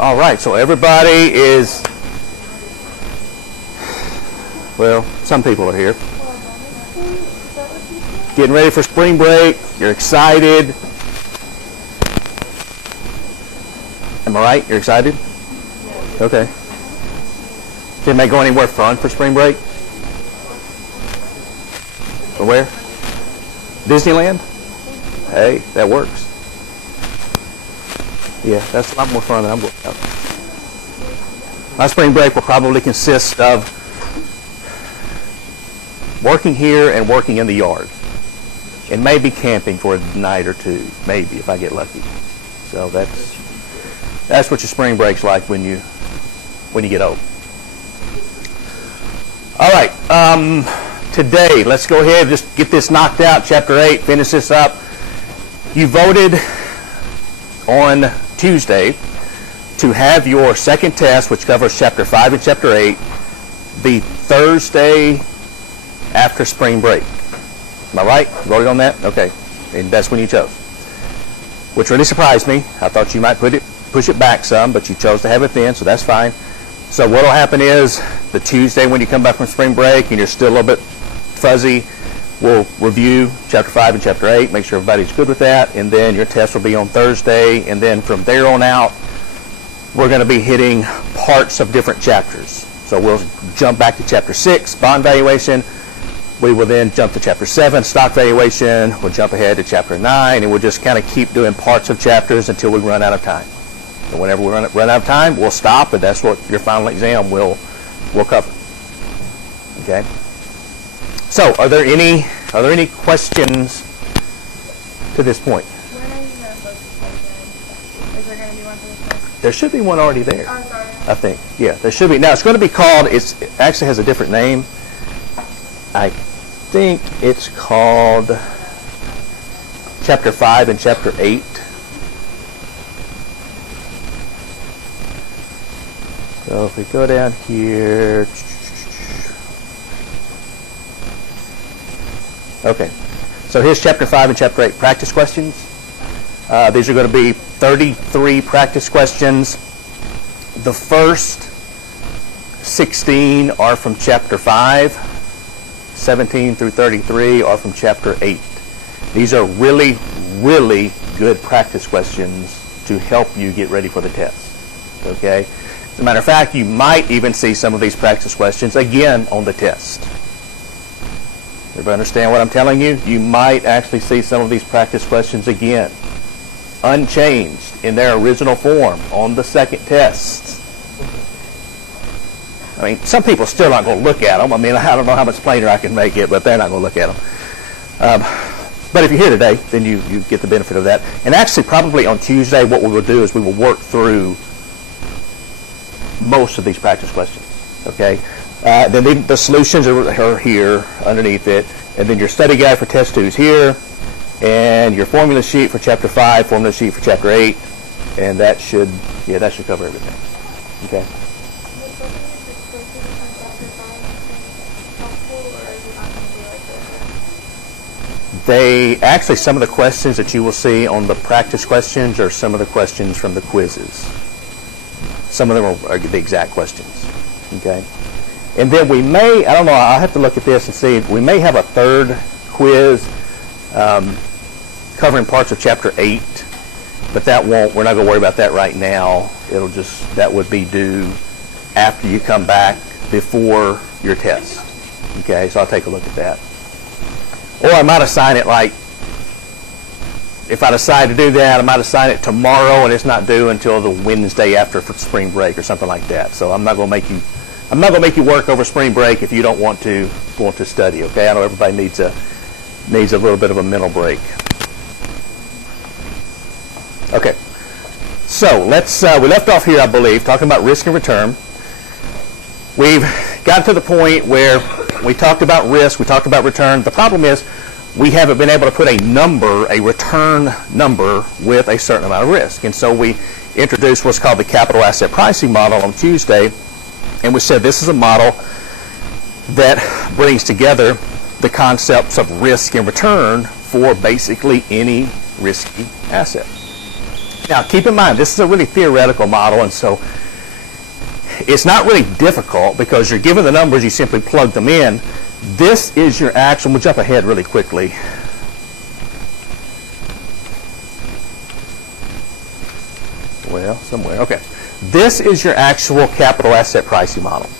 All right, so everybody is, well, some people are here. Getting ready for spring break. You're excited. Am I right? You're excited? Okay. Did anybody go anywhere fun for spring break? Or where? Disneyland? Hey, that works. Yeah, that's a lot more fun than I'm going to have. My spring break will probably consist of working here and working in the yard. And maybe camping for a night or two, maybe, if I get lucky. So that's what your spring break's like when you get old. All right, today, let's go ahead and just get this knocked out, chapter 8, finish this up. You voted on Tuesday to have your second test, which covers chapter 5 and chapter 8, be Thursday after spring break. Am I right? Voted on that? Okay. And that's when you chose. Which really surprised me. I thought you might push it back some, but you chose to have it then, so that's fine. So what will happen is the Tuesday when you come back from spring break and you're still a little bit fuzzy, we'll review chapter 5 and chapter 8, make sure everybody's good with that, and then your test will be on Thursday, and then from there on out, we're going to be hitting parts of different chapters. So we'll jump back to chapter 6, bond valuation. We will then jump to chapter 7, stock valuation. We'll jump ahead to chapter 9, and we'll just kind of keep doing parts of chapters until we run out of time. And whenever we run out of time, we'll stop, and that's what your final exam will cover. Okay. So, are there any questions to this point? When are you going to focus? Is there going to be one for the test? There should be one already there. Oh, sorry. I think. Yeah, there should be. Now, it's going to be called. It actually has a different name. I think it's called chapter 5 and chapter 8. So if we go down here. Okay. So here's chapter 5 and chapter 8 practice questions. These are going to be 33 practice questions. The first 16 are from chapter 5. 17 through 33 are from chapter 8. These are really, really good practice questions to help you get ready for the test. Okay? As a matter of fact, you might even see some of these practice questions again on the test. Everybody understand what I'm telling you? You might actually see some of these practice questions again, unchanged in their original form on the second test. I mean, some people still aren't going to look at them. I mean, I don't know how much plainer I can make it, but they're not going to look at them. But if you're here today, then you get the benefit of that. And actually, probably on Tuesday, what we will do is we will work through most of these practice questions. Okay? Then the solutions are here underneath it. And then your study guide for test 2 is here. And your formula sheet for chapter 5, formula sheet for chapter 8. And that should cover everything. Okay? Some of the questions that you will see on the practice questions are some of the questions from the quizzes. Some of them are the exact questions. Okay? And then we may, I don't know, I'll have to look at this and see, we may have a third quiz covering parts of chapter 8, but we're not going to worry about that right now. That would be due after you come back before your test. Okay, so I'll take a look at that. Or I might assign it if I decide to do that, I might assign it tomorrow and it's not due until the Wednesday after spring break or something like that. So I'm not going to make you work over spring break if you don't want to study, okay? I know everybody needs a little bit of a mental break. Okay. So we left off here, I believe, talking about risk and return. We've got to the point where we talked about risk, we talked about return. The problem is we haven't been able to put a return number with a certain amount of risk. And so we introduced what's called the capital asset pricing model on Tuesday. And we said this is a model that brings together the concepts of risk and return for basically any risky asset. Now, keep in mind, this is a really theoretical model, and so it's not really difficult because you're given the numbers, you simply plug them in. This is your actual, we'll jump ahead really quickly. Well, somewhere, okay. This is your actual capital asset pricing model.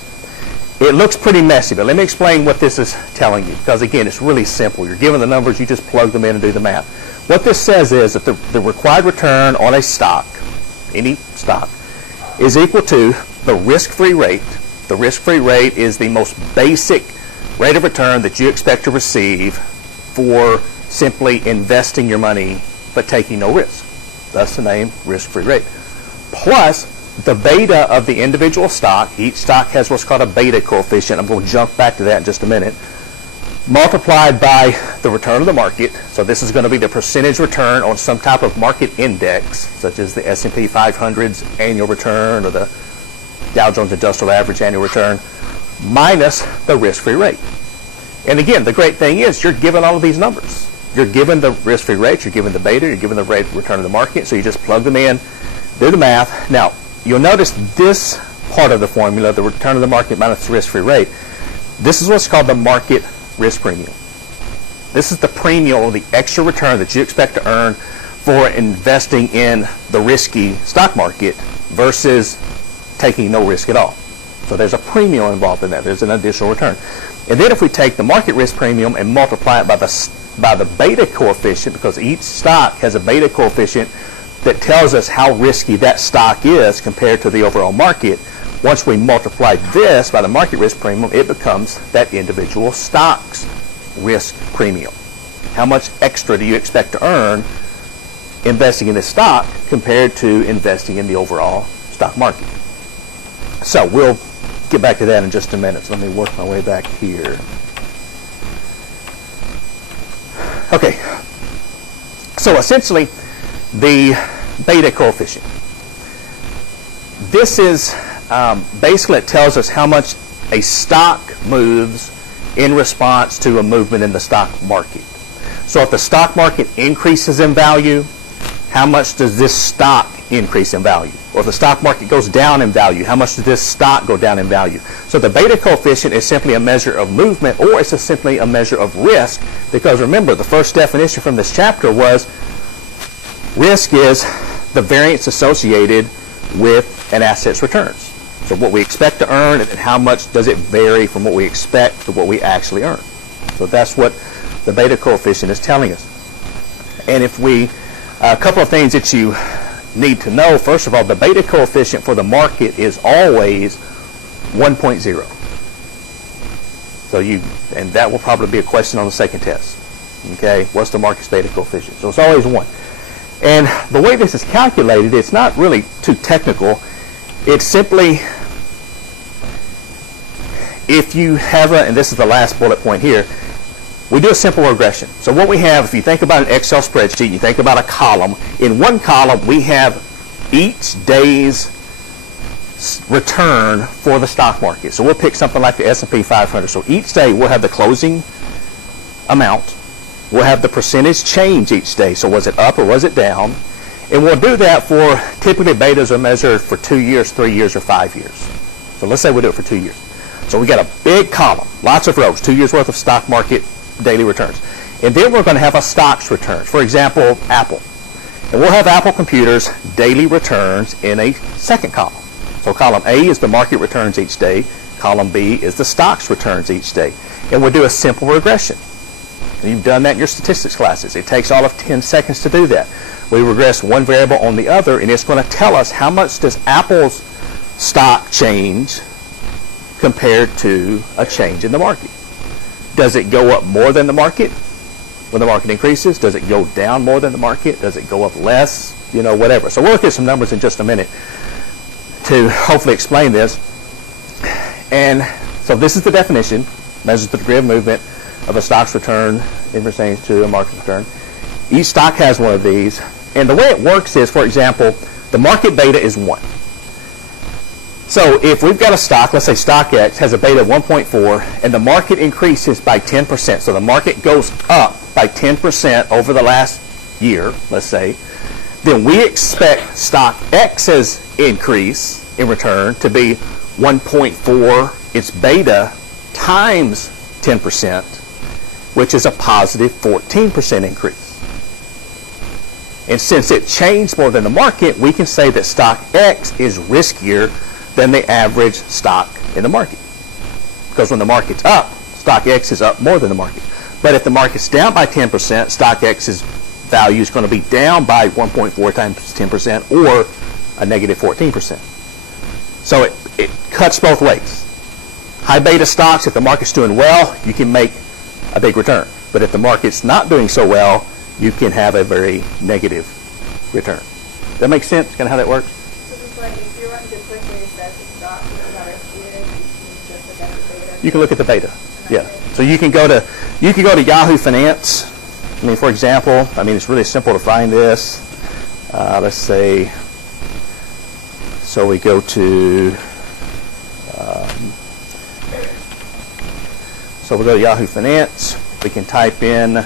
It looks pretty messy, but let me explain what this is telling you, because again, it's really simple. You're given the numbers, you just plug them in and do the math. What this says is that the required return on a stock, any stock, is equal to the risk-free rate. The risk-free rate is the most basic rate of return that you expect to receive for simply investing your money but taking no risk. Thus the name risk-free rate. Plus the beta of the individual stock. Each stock has what's called a beta coefficient. I'm going to jump back to that in just a minute. Multiplied by the return of the market. So this is going to be the percentage return on some type of market index, such as the S&P 500's annual return or the Dow Jones Industrial Average annual return, minus the risk-free rate. And again, the great thing is you're given all of these numbers. You're given the risk-free rate, you're given the beta, you're given the rate of return of the market, so you just plug them in, do the math. Now, you'll notice this part of the formula, the return of the market minus the risk-free rate, this is what's called the market risk premium. This is the premium or the extra return that you expect to earn for investing in the risky stock market versus taking no risk at all. So there's a premium involved in that. There's an additional return. And then if we take the market risk premium and multiply it by the beta coefficient, because each stock has a beta coefficient that tells us how risky that stock is compared to the overall market. Once we multiply this by the market risk premium, it becomes that individual stock's risk premium. How much extra do you expect to earn investing in this stock compared to investing in the overall stock market? So we'll get back to that in just a minute. So let me work my way back here. Okay. So essentially, the beta coefficient. This is basically it tells us how much a stock moves in response to a movement in the stock market. So if the stock market increases in value, how much does this stock increase in value? Or if the stock market goes down in value, how much does this stock go down in value? So the beta coefficient is simply a measure of movement, or it's simply a measure of risk, because remember, the first definition from this chapter was risk is the variance associated with an asset's returns. So what we expect to earn and how much does it vary from what we expect to what we actually earn. So that's what the beta coefficient is telling us. And if we, a couple of things that you need to know. First of all, the beta coefficient for the market is always 1.0. So and that will probably be a question on the second test. Okay, what's the market's beta coefficient? So it's always 1. And the way this is calculated, it's not really too technical. It's simply, if you have and this is the last bullet point here, we do a simple regression. So what we have, if you think about an Excel spreadsheet, you think about a column. In one column, we have each day's return for the stock market. So we'll pick something like the S&P 500. So each day, we'll have the closing amount. We'll have the percentage change each day. So was it up or was it down? And we'll do that for, typically betas are measured for 2 years, 3 years, or 5 years. So let's say we do it for 2 years. So we got a big column, lots of rows, 2 years worth of stock market daily returns. And then we're going to have a stocks return. For example, Apple. And we'll have Apple Computers daily returns in a second column. So column A is the market returns each day. Column B is the stocks returns each day. And we'll do a simple regression. And you've done that in your statistics classes. It takes all of 10 seconds to do that. We regress one variable on the other, and it's going to tell us how much does Apple's stock change compared to a change in the market. Does it go up more than the market when the market increases? Does it go down more than the market? Does it go up less? You know, whatever. So we'll look at some numbers in just a minute to hopefully explain this. And so this is the definition. Measures the degree of movement of a stock's return in percentage to a market return. Each stock has one of these. And the way it works is, for example, the market beta is 1. So if we've got a stock, let's say stock X has a beta of 1.4, and the market increases by 10%. So the market goes up by 10% over the last year, let's say. then we expect stock X's increase in return to be 1.4 its beta times 10%, which is a positive 14% increase. And since it changed more than the market, we can say that stock X is riskier than the average stock in the market. Because when the market's up, stock X is up more than the market. But if the market's down by 10%, stock X's value is going to be down by 1.4 times 10% or a negative 14%. So it cuts both ways. High beta stocks, if the market's doing well, you can make a big return. But if the market's not doing so well, you can have a very negative return. Does that make sense? Kind of how that works? So it's like if you run too quickly, it says the stock is not risky, you just look at the beta. You can look at the beta. Yeah. So you can go to Yahoo Finance. I mean, for example, it's really simple to find this. Let's say, so we go to, so we'll go to Yahoo Finance. We can type in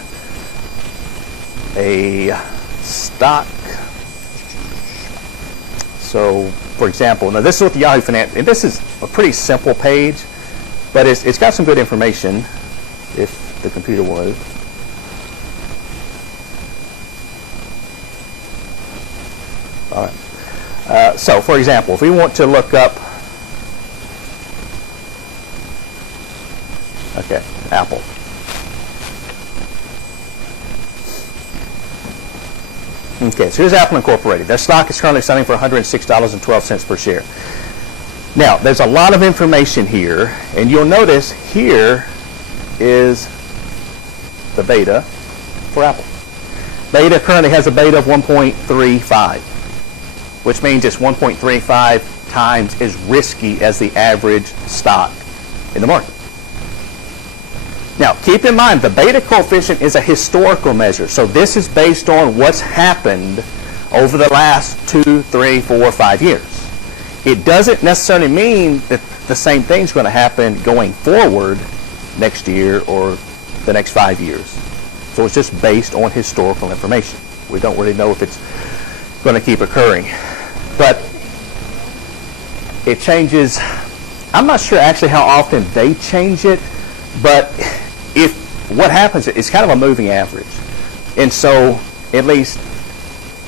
a stock. So, for example, now this is what the Yahoo Finance, and this is a pretty simple page, but it's got some good information if the computer will move. All right. So, for example, if we want to look up, okay, Apple. Okay, so here's Apple Incorporated. Their stock is currently selling for $106.12 per share. Now, there's a lot of information here, and you'll notice here is the beta for Apple. Beta currently has a beta of 1.35, which means it's 1.35 times as risky as the average stock in the market. Now, keep in mind, the beta coefficient is a historical measure. So this is based on what's happened over the last 2, 3, 4, 5 years. It doesn't necessarily mean that the same thing's going to happen going forward next year or the next 5 years. So it's just based on historical information. We don't really know if it's going to keep occurring. But it changes. I'm not sure actually how often they change it, but what happens, it's kind of a moving average. And so, at least,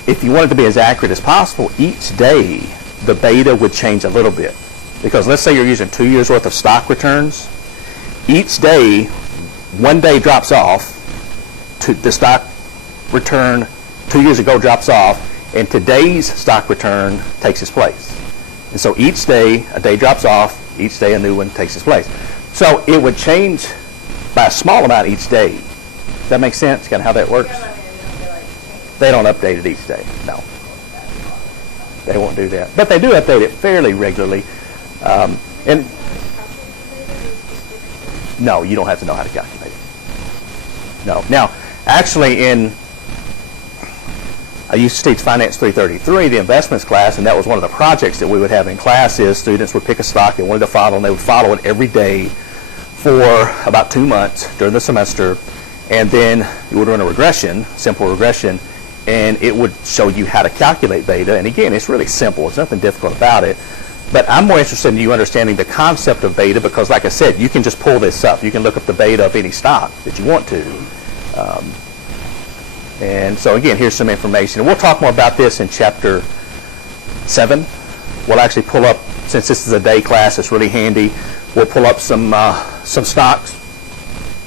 if you wanted to be as accurate as possible, each day the beta would change a little bit. Because let's say you're using 2 years worth of stock returns. Each day, one day drops off, the stock return 2 years ago drops off, and today's stock return takes its place. And so each day, a day drops off, each day a new one takes its place. So it would change by a small amount each day. Does that make sense? Kind of how that works? They don't update it each day. No. They won't do that. But they do update it fairly regularly. And no, you don't have to know how to calculate it. No. Now, actually I used to teach Finance 333, the investments class, and that was one of the projects that we would have in class is students would pick a stock they wanted to follow, and they would follow it every day for about 2 months during the semester, and then you would run a regression, simple regression, and it would show you how to calculate beta. And again, it's really simple. There's nothing difficult about it. But I'm more interested in you understanding the concept of beta because, like I said, you can just pull this up. You can look up the beta of any stock that you want to. And so, again, here's some information. And we'll talk more about this in Chapter 7. We'll actually pull up, since this is a day class, it's really handy. We'll pull up some stocks,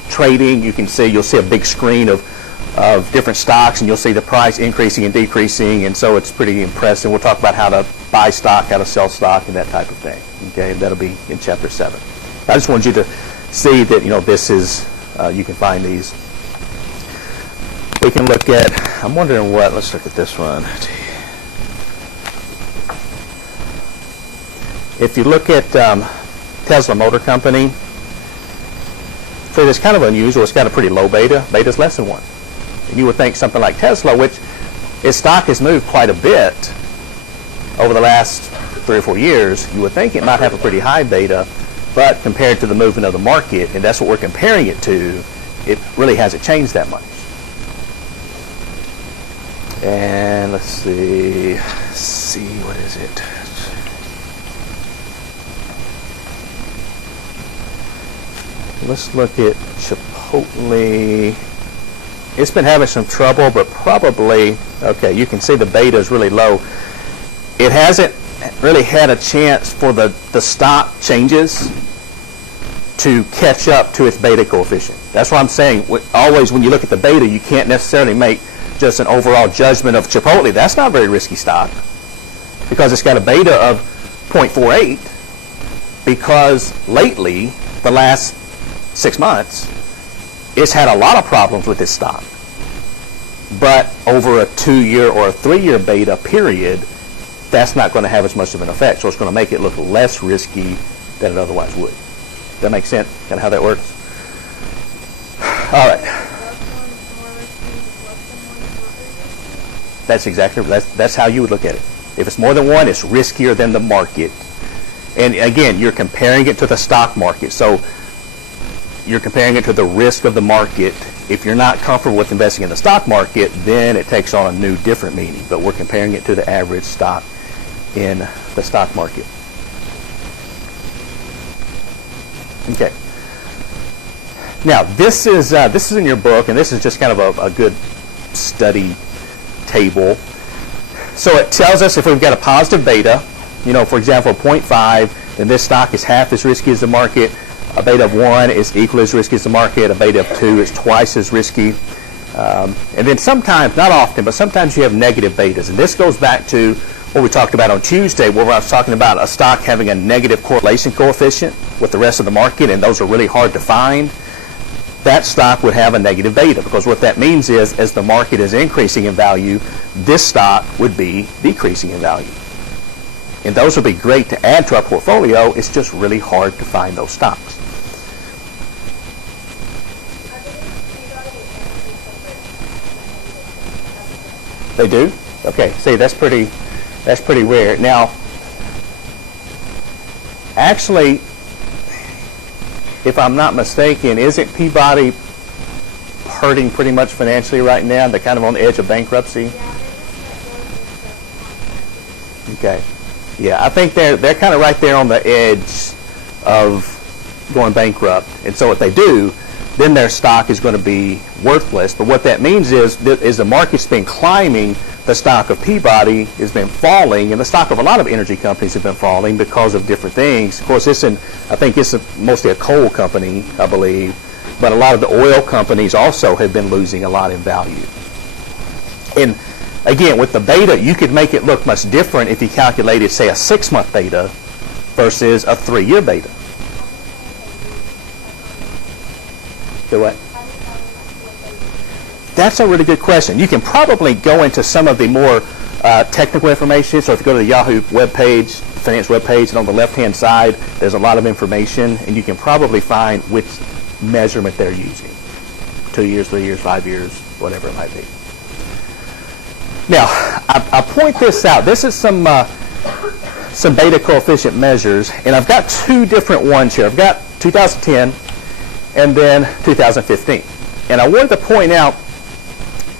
trading. You'll see a big screen of different stocks, and you'll see the price increasing and decreasing, and so it's pretty impressive. We'll talk about how to buy stock, how to sell stock, and that type of thing. Okay, that'll be in Chapter 7. I just wanted you to see that, this is, you can find these. We can look at, I'm wondering let's look at this one. If you look at Tesla Motor Company, so it's kind of unusual. It's got a pretty low beta. Beta's less than 1. And you would think something like Tesla, which its stock has moved quite a bit over the last 3 or 4 years, you would think it might have a pretty high beta, but compared to the movement of the market, and that's what we're comparing it to, it really hasn't changed that much. And let's see, what is it? Let's look at Chipotle. It's been having some trouble, but probably, okay, you can see the beta is really low. It hasn't really had a chance for the stock changes to catch up to its beta coefficient. That's what I'm saying. Always when you look at the beta, you can't necessarily make just an overall judgment of Chipotle. That's not a very risky stock because it's got a beta of 0.48 because lately, the last 6 months, it's had a lot of problems with this stock. But over a 2-year or a 3-year beta period, that's not going to have as much of an effect. So it's going to make it look less risky than it otherwise would. Does that make sense? Kind of how that works? All right. That's exactly, that's how you would look at it. If it's more than one, it's riskier than the market. And again, you're comparing it to the stock market. So you're comparing it to the risk of the market. If you're not comfortable with investing in the stock market, then it takes on a new, different meaning. But we're comparing it to the average stock in the stock market. Okay. Now, this is in your book, and this is just kind of a good study table. So it tells us if we've got a positive beta, for example, 0.5, then this stock is half as risky as the market. A beta of 1 is equally as risky as the market. A beta of 2 is twice as risky. And then sometimes, not often, but sometimes you have negative betas. And this goes back to what we talked about on Tuesday, where I was talking about a stock having a negative correlation coefficient with the rest of the market, and those are really hard to find. That stock would have a negative beta because what that means is as the market is increasing in value, this stock would be decreasing in value. And those would be great to add to our portfolio. It's just really hard to find those stocks. They do? Okay. See, that's pretty rare. Now, actually, if I'm not mistaken, isn't Peabody hurting pretty much financially right now? They're kind of on the edge of bankruptcy. Okay. Yeah, I think they're kind of right there on the edge of going bankrupt. And so if they do, then their stock is going to be worthless. But what that means is the market's been climbing, the stock of Peabody has been falling, and the stock of a lot of energy companies have been falling because of different things. Of course, I think it's mostly a coal company, I believe, but a lot of the oil companies also have been losing a lot in value. And again, with the beta, you could make it look much different if you calculated, say, a 6-month beta versus a 3-year beta. Do what? That's a really good question. You can probably go into some of the more technical information. So if you go to the Yahoo webpage, finance webpage, and on the left-hand side, there's a lot of information, and you can probably find which measurement they're using. 2 years, 3 years, 5 years, whatever it might be. Now, I point this out. This is some beta coefficient measures, and I've got 2 different ones here. I've got 2010 and then 2015. And I wanted to point out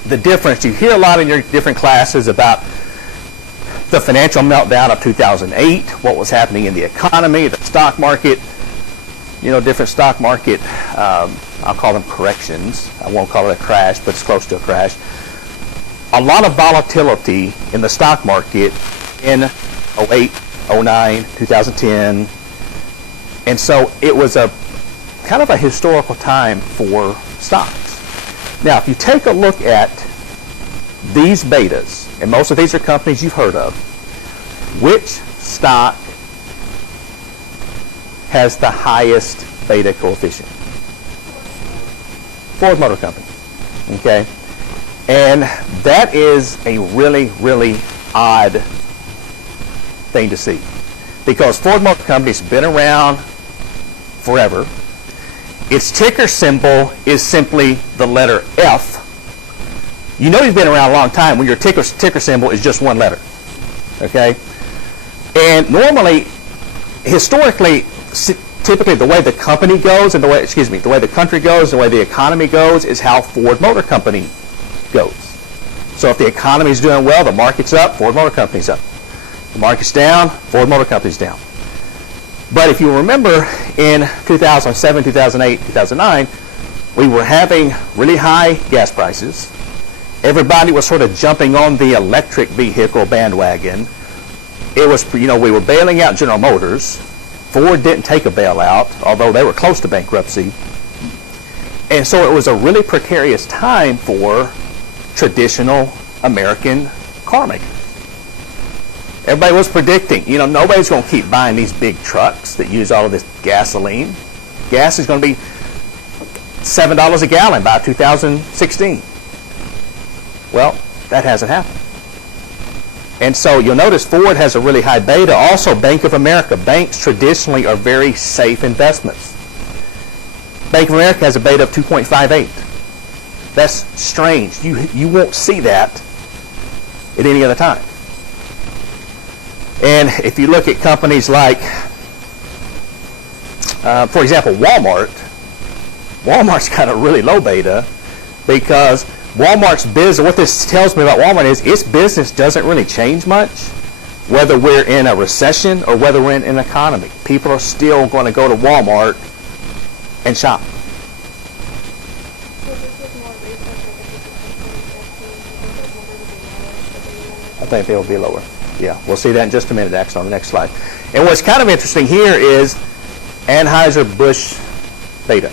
the difference. You hear a lot in your different classes about the financial meltdown of 2008, what was happening in the economy, the stock market, different stock market, I'll call them corrections. I won't call it a crash, but it's close to a crash. A lot of volatility in the stock market in 08, 09, 2010. And so it was a kind of a historical time for stocks. Now, if you take a look at these betas, and most of these are companies you've heard of, which stock has the highest beta coefficient? Ford Motor Company. Okay? And that is a really, really odd thing to see. Because Ford Motor Company's been around forever. Its ticker symbol is simply the letter F. You know you've been around a long time when your ticker symbol is just one letter. Okay? And normally, historically, typically the way the company goes and the way the country goes, the way the economy goes is how Ford Motor Company goes. So if the economy is doing well, the market's up, Ford Motor Company's up. The market's down, Ford Motor Company's down. But if you remember, in 2007, 2008, 2009, we were having really high gas prices. Everybody was sort of jumping on the electric vehicle bandwagon. It was, we were bailing out General Motors. Ford didn't take a bailout, although they were close to bankruptcy. And so it was a really precarious time for traditional American car makers. Everybody was predicting, nobody's going to keep buying these big trucks that use all of this gasoline. Gas is going to be $7 a gallon by 2016. Well, that hasn't happened. And so you'll notice Ford has a really high beta. Also, Bank of America. Banks traditionally are very safe investments. Bank of America has a beta of 2.58. That's strange. You won't see that at any other time. And if you look at companies like, for example, Walmart's got a really low beta because Walmart's business, what this tells me about Walmart is its business doesn't really change much, whether we're in a recession or whether we're in an economy. People are still going to go to Walmart and shop. I think they will be lower. Yeah, we'll see that in just a minute, actually, on the next slide. And what's kind of interesting here is Anheuser-Busch beta.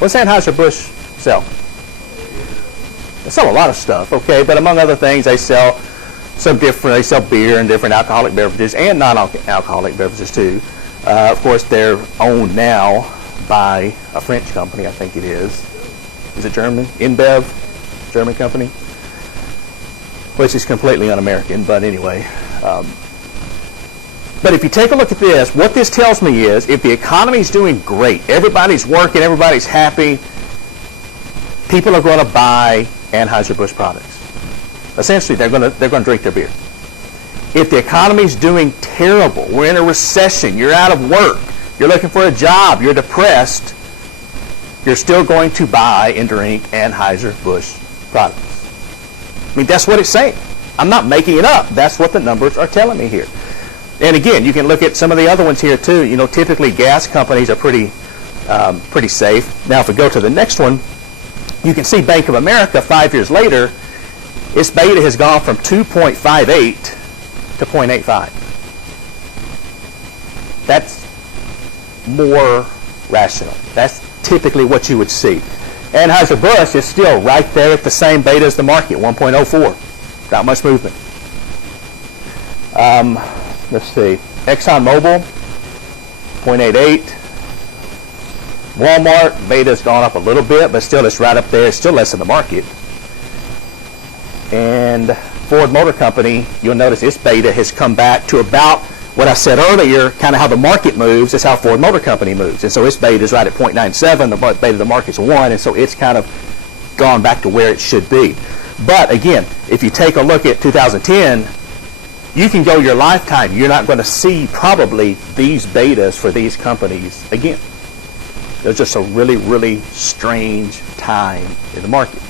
What's Anheuser-Busch sell? They sell a lot of stuff, okay, but among other things, they sell they sell beer and different alcoholic beverages and non-alcoholic beverages too. Of course, they're owned now by a French company, I think it is. Is it German? InBev, German company, which is completely un-American, but anyway. But if you take a look at this, what this tells me is if the economy's doing great, everybody's working, everybody's happy, people are going to buy Anheuser-Busch products. Essentially, they're going to drink their beer. If the economy's doing terrible, we're in a recession, you're out of work, you're looking for a job, you're depressed, you're still going to buy and drink Anheuser-Busch products. I mean, that's what it's saying. I'm not making it up. That's what the numbers are telling me here. And again, you can look at some of the other ones here too. Typically gas companies are pretty safe. Now, if we go to the next one, you can see Bank of America 5 years later, its beta has gone from 2.58 to 0.85. That's more rational. That's typically what you would see. Anheuser-Busch is still right there at the same beta as the market, 1.04. Not much movement. Let's see. ExxonMobil, 0.88. Walmart, beta's gone up a little bit, but still it's right up there. It's still less than the market. And Ford Motor Company, you'll notice its beta has come back to about what I said earlier, kind of how the market moves is how Ford Motor Company moves. And so its beta is right at 0.97. The beta of the market's 1, and so it's kind of gone back to where it should be. But again, if you take a look at 2010, you can go your lifetime. You're not going to see probably these betas for these companies again. There's just a really, really strange time in the market.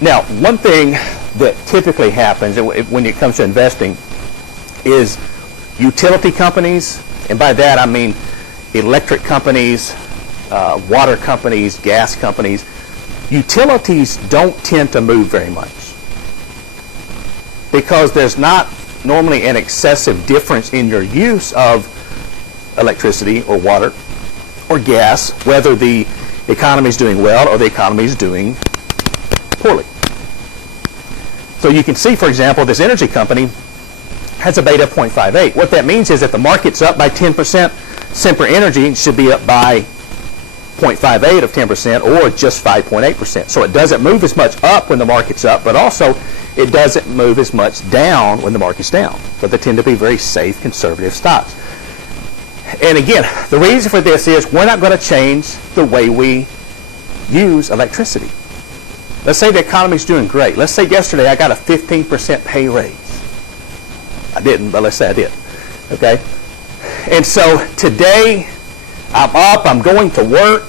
Now, one thing that typically happens when it comes to investing is utility companies, and by that I mean electric companies, water companies, gas companies. Utilities don't tend to move very much because there's not normally an excessive difference in your use of electricity or water or gas, whether the economy is doing well or the economy is doing poorly. So you can see, for example, this energy company has a beta of 0.58. What that means is if the market's up by 10%, Sempra Energy should be up by 0.58 of 10% or just 5.8%. So it doesn't move as much up when the market's up, but also it doesn't move as much down when the market's down. But they tend to be very safe, conservative stocks. And again, the reason for this is we're not going to change the way we use electricity. Let's say the economy's doing great. Let's say yesterday I got a 15% pay raise. I didn't, but let's say I did. Okay? And so today I'm up, I'm going to work,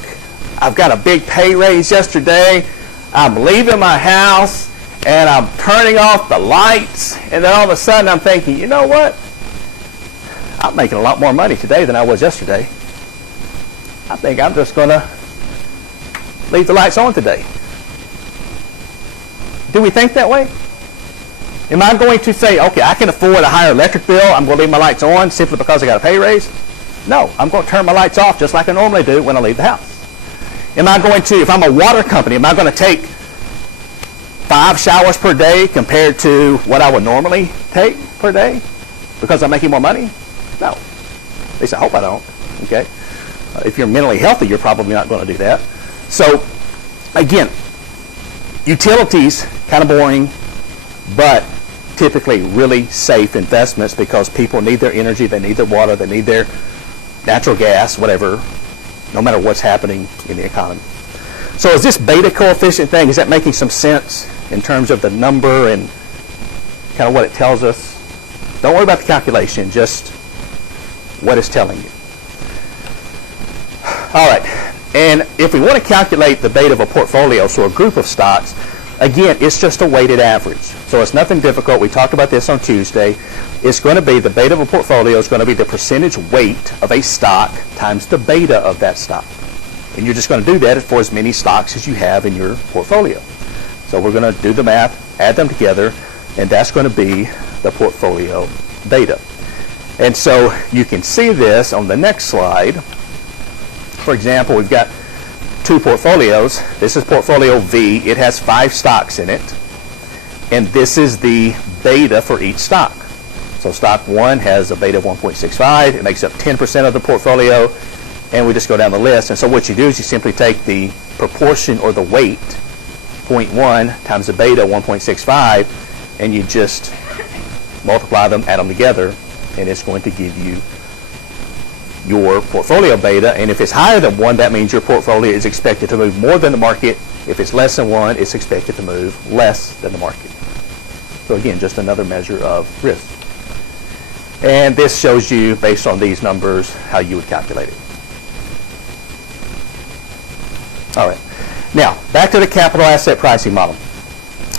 I've got a big pay raise yesterday. I'm leaving my house and I'm turning off the lights. And then all of a sudden I'm thinking, you know what? I'm making a lot more money today than I was yesterday. I think I'm just going to leave the lights on today. Do we think that way? Am I going to say, okay, I can afford a higher electric bill, I'm going to leave my lights on simply because I got a pay raise? No, I'm going to turn my lights off just like I normally do when I leave the house. Am I going to, if I'm a water company, am I going to take 5 showers per day compared to what I would normally take per day because I'm making more money? No. At least I hope I don't. Okay. If you're mentally healthy, you're probably not going to do that. So, again, utilities, kind of boring, but typically really safe investments because people need their energy, they need their water, they need their natural gas, whatever, no matter what's happening in the economy. So is this beta coefficient thing, is that making some sense in terms of the number and kind of what it tells us? Don't worry about the calculation, just what it's telling you. All right, and if we want to calculate the beta of a portfolio, so a group of stocks, again, it's just a weighted average. So it's nothing difficult. We talked about this on Tuesday. It's going to be, the beta of a portfolio is going to be the percentage weight of a stock times the beta of that stock. And you're just going to do that for as many stocks as you have in your portfolio. So we're going to do the math, add them together, and that's going to be the portfolio beta. And so you can see this on the next slide. For example, we've got 2 portfolios. This is portfolio V. It has 5 stocks in it. And this is the beta for each stock. So stock 1 has a beta of 1.65. It makes up 10% of the portfolio. And we just go down the list. And so what you do is you simply take the proportion or the weight, 0.1 times the beta, 1.65, and you just multiply them, add them together, and it's going to give you your portfolio beta. And if it's higher than 1, that means your portfolio is expected to move more than the market. If it's less than 1, it's expected to move less than the market. So again, just another measure of risk. And this shows you, based on these numbers, how you would calculate it. All right. Now, back to the capital asset pricing model.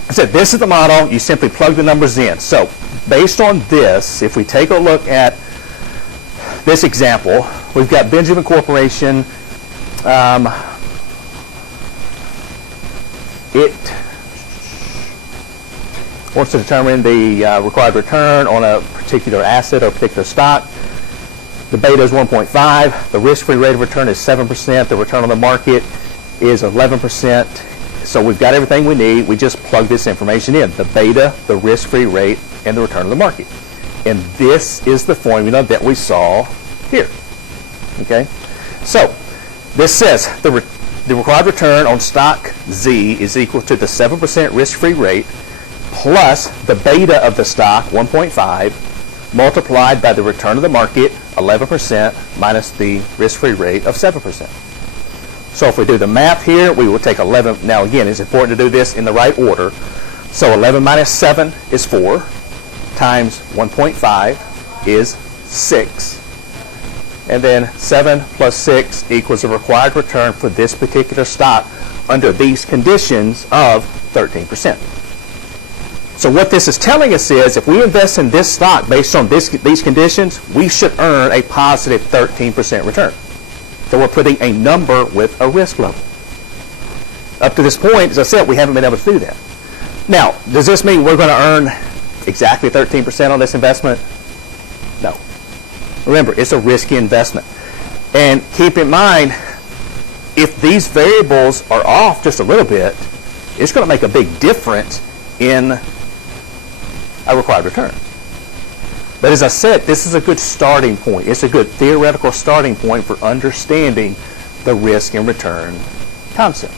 I said this is the model. You simply plug the numbers in. So based on this, if we take a look at this example, we've got Benjamin Corporation. It wants to determine the required return on a particular asset or a particular stock. The beta is 1.5. The risk-free rate of return is 7%. The return on the market is 11%. So we've got everything we need. We just plug this information in. The beta, the risk-free rate, and the return on the market. And this is the formula that we saw here. Okay? So this says the required return on stock Z is equal to the 7% risk-free rate plus the beta of the stock, 1.5, multiplied by the return of the market, 11, minus the risk-free rate of 7%. So if we do the math here, we will take 11. Now again, it's important to do this in the right order. So 11 minus 7 is 4, times 1.5 is 6. And then 7 plus 6 equals the required return for this particular stock under these conditions of 13%. So what this is telling us is if we invest in this stock based on these conditions, we should earn a positive 13% return. So we're putting a number with a risk level. Up to this point, as I said, we haven't been able to do that. Now, does this mean we're going to earn exactly 13% on this investment? No. Remember, it's a risky investment. And keep in mind, if these variables are off just a little bit, it's going to make a big difference in a required return. But as I said, this is a good starting point. It's a good theoretical starting point for understanding the risk and return concept.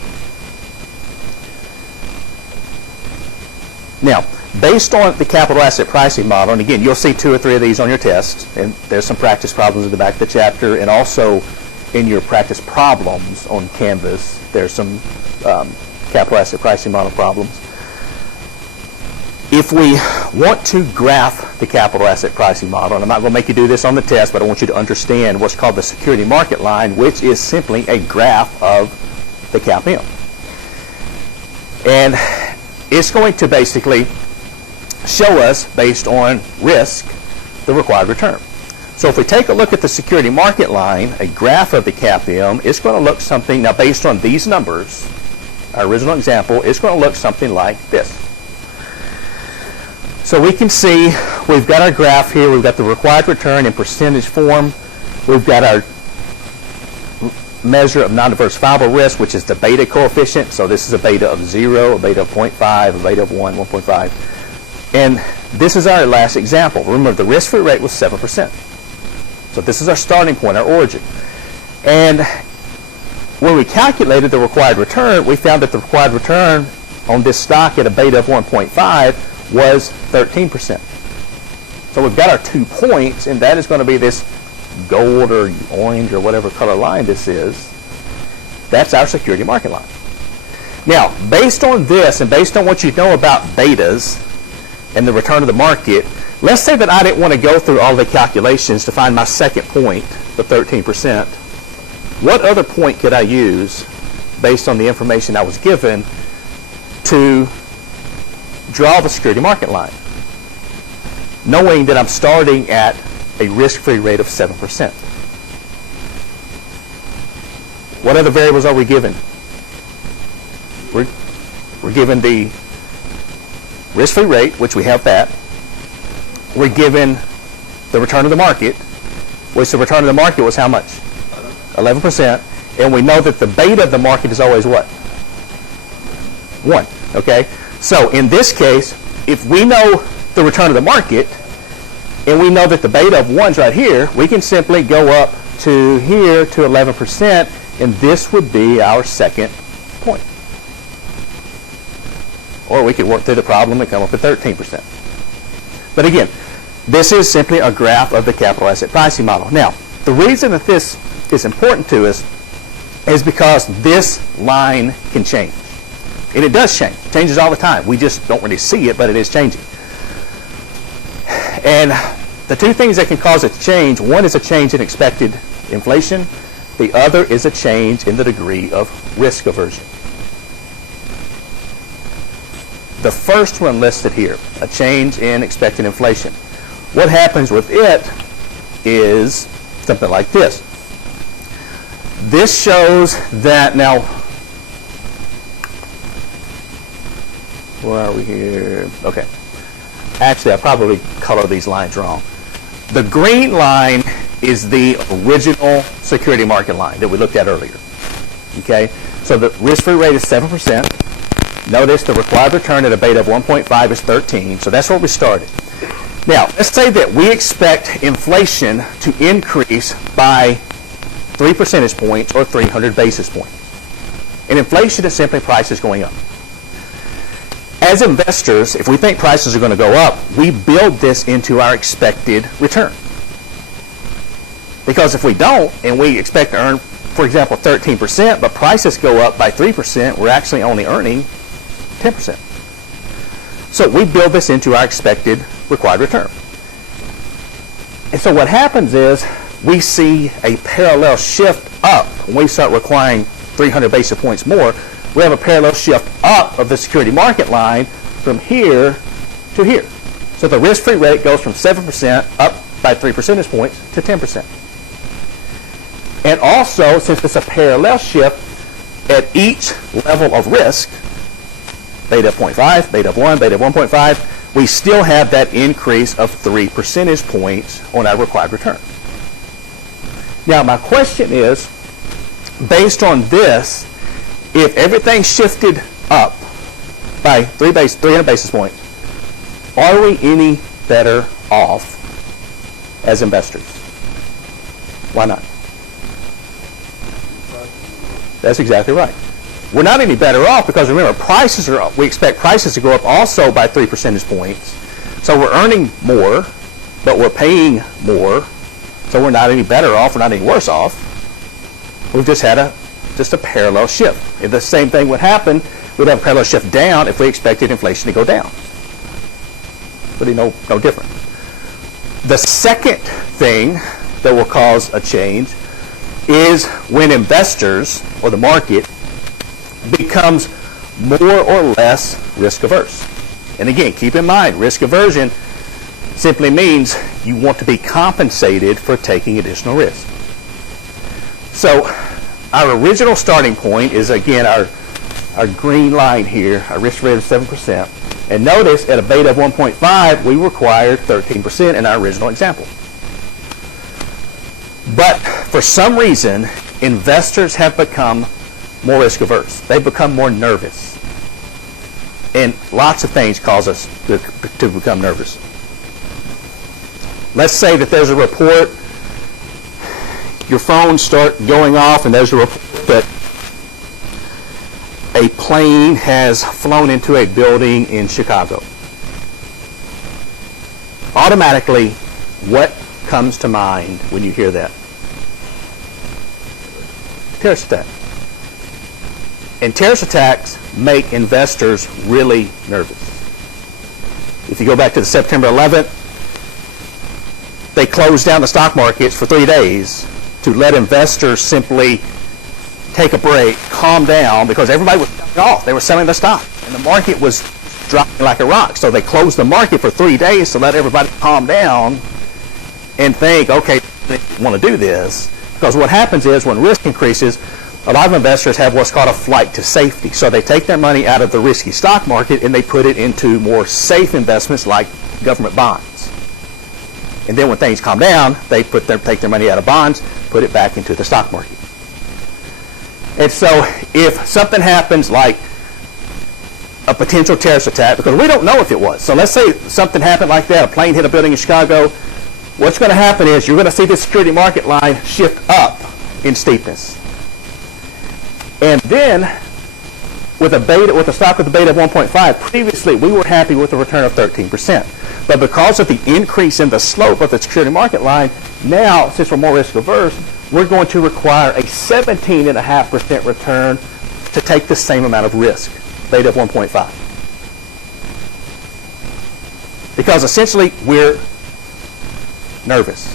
Now, based on the capital asset pricing model, and again, you'll see 2 or 3 of these on your test, and there's some practice problems at the back of the chapter, and also in your practice problems on Canvas, there's some capital asset pricing model problems. If we want to graph the capital asset pricing model, and I'm not going to make you do this on the test, but I want you to understand what's called the security market line, which is simply a graph of the CAPM. And it's going to basically show us, based on risk, the required return. So if we take a look at the security market line, a graph of the CAPM, it's going to look something, now based on these numbers, our original example, it's going to look something like this. So we can see we've got our graph here, we've got the required return in percentage form, we've got our measure of non-diversifiable risk, which is the beta coefficient. So this is a beta of 0, a beta of 0.5, a beta of 1, 1.5. And this is our last example. Remember, the risk-free rate was 7%. So this is our starting point, our origin. And when we calculated the required return, we found that the required return on this stock at a beta of 1.5 was 13%. So we've got our 2 points, and that is going to be this gold or orange or whatever color line this is. That's our security market line. Now, based on this and based on what you know about betas and the return of the market, let's say that I didn't want to go through all the calculations to find my second point, the 13%. What other point could I use based on the information I was given to draw the security market line, knowing that I'm starting at a risk-free rate of 7%? What other variables are we given? We're given the risk-free rate, which we have that. We're given the return of the market, which the return of the market was how much? 11%. And we know that the beta of the market is always what? 1. Okay? So in this case, if we know the return of the market, and we know that the beta of 1's right here, we can simply go up to here to 11%, and this would be our second point. Or we could work through the problem and come up with 13%. But again, this is simply a graph of the capital asset pricing model. Now, the reason that this is important to us is because this line can change. And it does change. It changes all the time. We just don't really see it, but it is changing. And the 2 things that can cause it to change, one is a change in expected inflation. The other is a change in the degree of risk aversion. The first one listed here, a change in expected inflation. What happens with it is something like this. This shows that, now, where are we here? Okay. Actually, I probably colored these lines wrong. The green line is the original security market line that we looked at earlier. Okay? So the risk-free rate is 7%. Notice the required return at a beta of 1.5 is 13. So that's where we started. Now, let's say that we expect inflation to increase by 3 percentage points or 300 basis points. And inflation is simply prices going up. As investors, if we think prices are going to go up, we build this into our expected return. Because if we don't, and we expect to earn, for example, 13%, but prices go up by 3%, we're actually only earning 10%. So we build this into our expected required return. And so what happens is we see a parallel shift up. When we start requiring 300 basis points more, we have a parallel shift up of the security market line from here to here. So the risk-free rate goes from 7% up by 3 percentage points to 10%. And also, since it's a parallel shift, at each level of risk, beta of 0.5, beta of 1, beta of 1.5, we still have that increase of 3 percentage points on our required return. Now, my question is, based on this, if everything shifted up by 300 basis points, are we any better off as investors? Why not? That's exactly right. We're not any better off because, remember, prices are up. We expect prices to go up also by 3 percentage points. So we're earning more, but we're paying more. So we're not any better off. We're not any worse off. We've just had a parallel shift. If the same thing would happen, we'd have a parallel shift down if we expected inflation to go down. Really no different. The second thing that will cause a change is when investors or the market becomes more or less risk averse. And again, keep in mind, risk aversion simply means you want to be compensated for taking additional risk. So our original starting point is, again, our green line here, our risk rate of 7%. And notice at a beta of 1.5, we required 13% in our original example. But for some reason, investors have become more risk averse. They've become more nervous. And lots of things cause us to become nervous. Let's say that there's a report, your phones start going off, and there's a report that a plane has flown into a building in Chicago. Automatically, what comes to mind when you hear that? Terrorist attack. And terrorist attacks make investors really nervous. If you go back to the September 11th, they closed down the stock markets for 3 days to let investors simply take a break, calm down, because everybody was selling off. They were selling the stock, and the market was dropping like a rock. So they closed the market for 3 days to let everybody calm down and think, okay, they want to do this. Because what happens is when risk increases, a lot of investors have what's called a flight to safety. So they take their money out of the risky stock market and they put it into more safe investments like government bonds. And then when things calm down, they take their money out of bonds, put it back into the stock market. And so if something happens like a potential terrorist attack, because we don't know if it was. So let's say something happened like that, a plane hit a building in Chicago. What's going to happen is you're going to see this security market line shift up in steepness. And then with a stock with a beta of 1.5, previously we were happy with a return of 13%. But because of the increase in the slope of the security market line, now, since we're more risk averse, we're going to require a 17.5% return to take the same amount of risk, beta of 1.5. Because essentially we're nervous.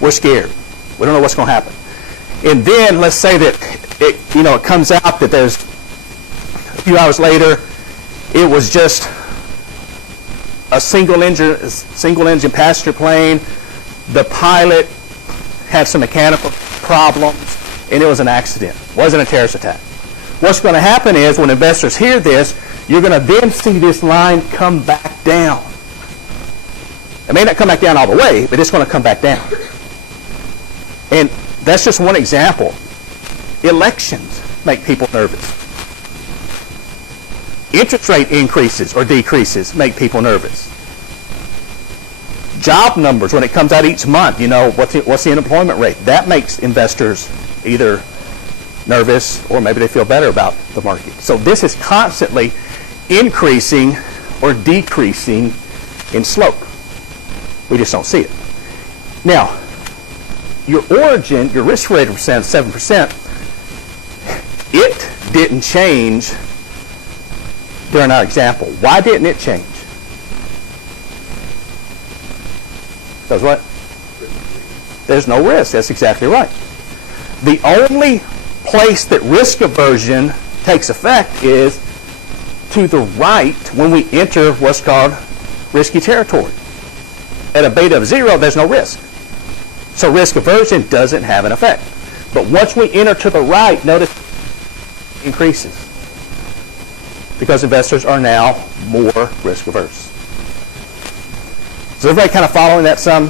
We're scared. We don't know what's going to happen. And then let's say that it comes out that there's a few hours later, it was just a single engine passenger plane. The pilot had some mechanical problems, and it was an accident. It wasn't a terrorist attack. What's going to happen is when investors hear this, you're going to then see this line come back down. It may not come back down all the way, but it's going to come back down. And that's just one example. Elections make people nervous. Interest rate increases or decreases make people nervous. Job numbers, when it comes out each month, what's the unemployment rate? That makes investors either nervous or maybe they feel better about the market. So this is constantly increasing or decreasing in slope. We just don't see it. Now, your origin, your risk rate of 7%, it didn't change during our example. Why didn't it change? Because what? There's no risk. That's exactly right. The only place that risk aversion takes effect is to the right when we enter what's called risky territory. At a beta of 0, there's no risk. So risk aversion doesn't have an effect. But once we enter to the right, notice it increases. Because investors are now more risk averse. So everybody kind of following that some?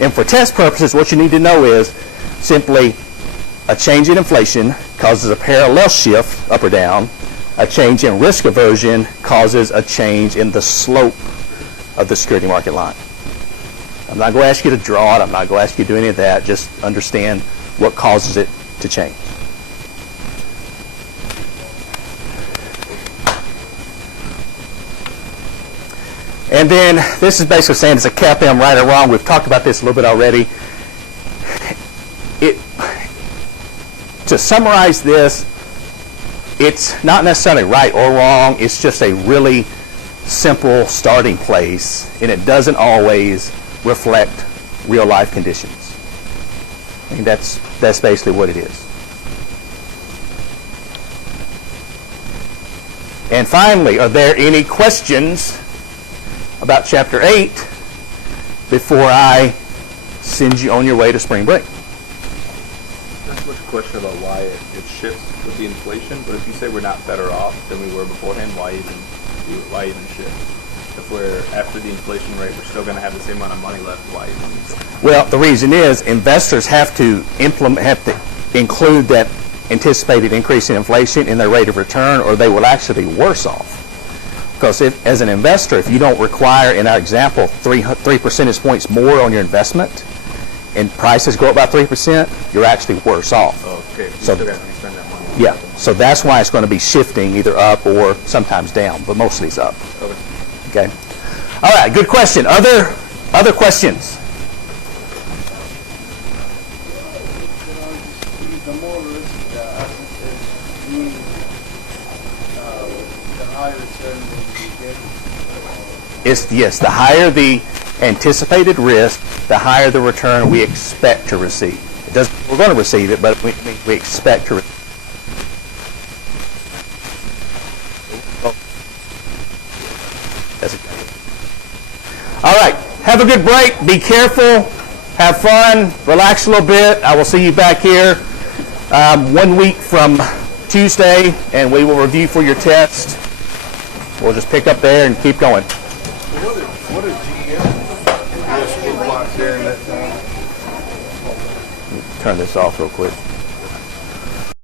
And for test purposes, what you need to know is simply a change in inflation causes a parallel shift up or down. A change in risk aversion causes a change in the slope of the security market line. I'm not going to ask you to draw it. I'm not going to ask you to do any of that. Just understand what causes it to change. And then this is basically saying it's a CAPM, right or wrong. We've talked about this a little bit already. To summarize this, it's not necessarily right or wrong. It's just a really simple starting place, and it doesn't always reflect real life conditions. I mean, that's basically what it is. And finally, are there any questions about Chapter 8 before I send you on your way to spring break? Not so much a question about why it shifts with the inflation, but if you say we're not better off than we were beforehand, why even shift? If we're after the inflation rate, we're still going to have the same amount of money left. Why even? Well, the reason is investors have to include that anticipated increase in inflation in their rate of return, or they will actually be worse off. Because as an investor, if you don't require, in our example, 3 percentage points more on your investment, and prices go up by 3%, you're actually worse off. Oh, okay. You So- still got to spend that money. Yeah, so that's why it's going to be shifting either up or sometimes down, but mostly it's up. Okay. Okay. All right, good question. Other questions? The more risk, I think that means the higher return that you get. Yes, the higher the anticipated risk, the higher the return we expect to receive. We're going to receive it, but we expect to receive. All right, have a good break. Be careful. Have fun. Relax a little bit. I will see you back here 1 week from Tuesday, and we will review for your test. We'll just pick up there and keep going. What did GM do? School clock during that time? Turn this off real quick.